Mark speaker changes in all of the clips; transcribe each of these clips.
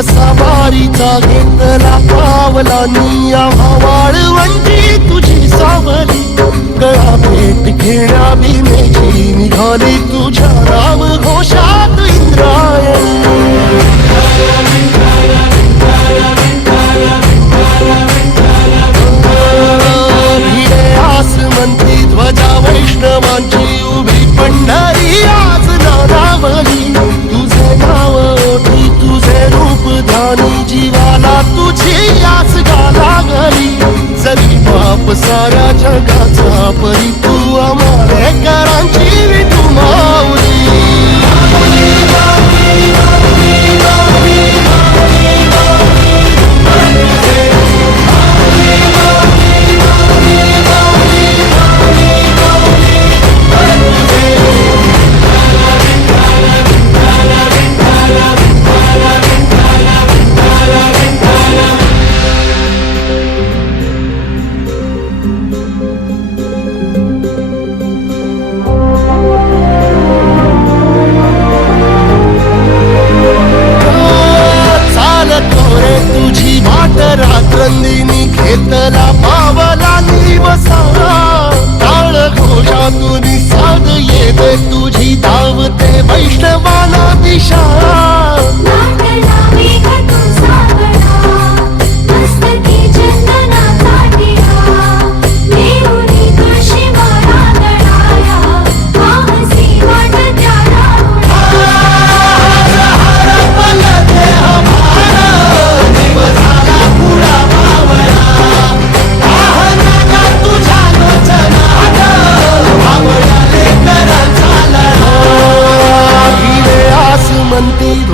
Speaker 1: वसावारीचा घेतला पावला निया वाळवंटी म्हणजे तुझी सावली. गळा भेट घेण्या भीमेची निघाली तुझ्या राम घोषात इंद्रायणी. घेतला पावला निवसा टाळ घोषातून साध येते तुझी धावते वैष्णवाला दिशा.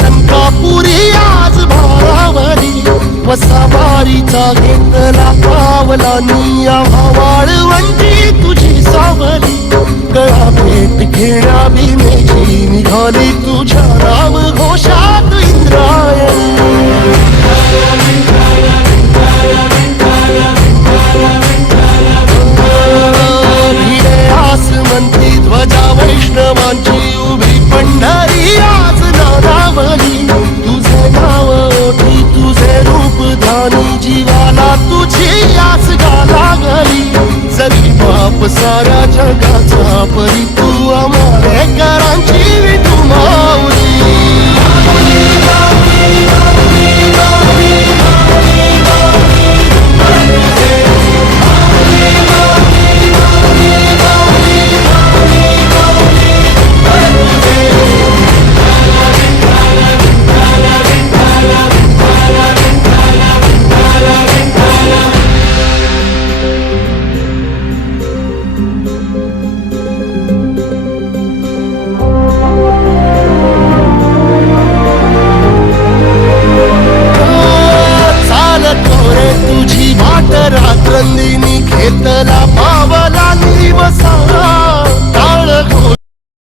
Speaker 1: लंकापुरी आज भावावरी वसावारीचा घेतला पावला या भावाळवंटी तू सारा जगाचा परी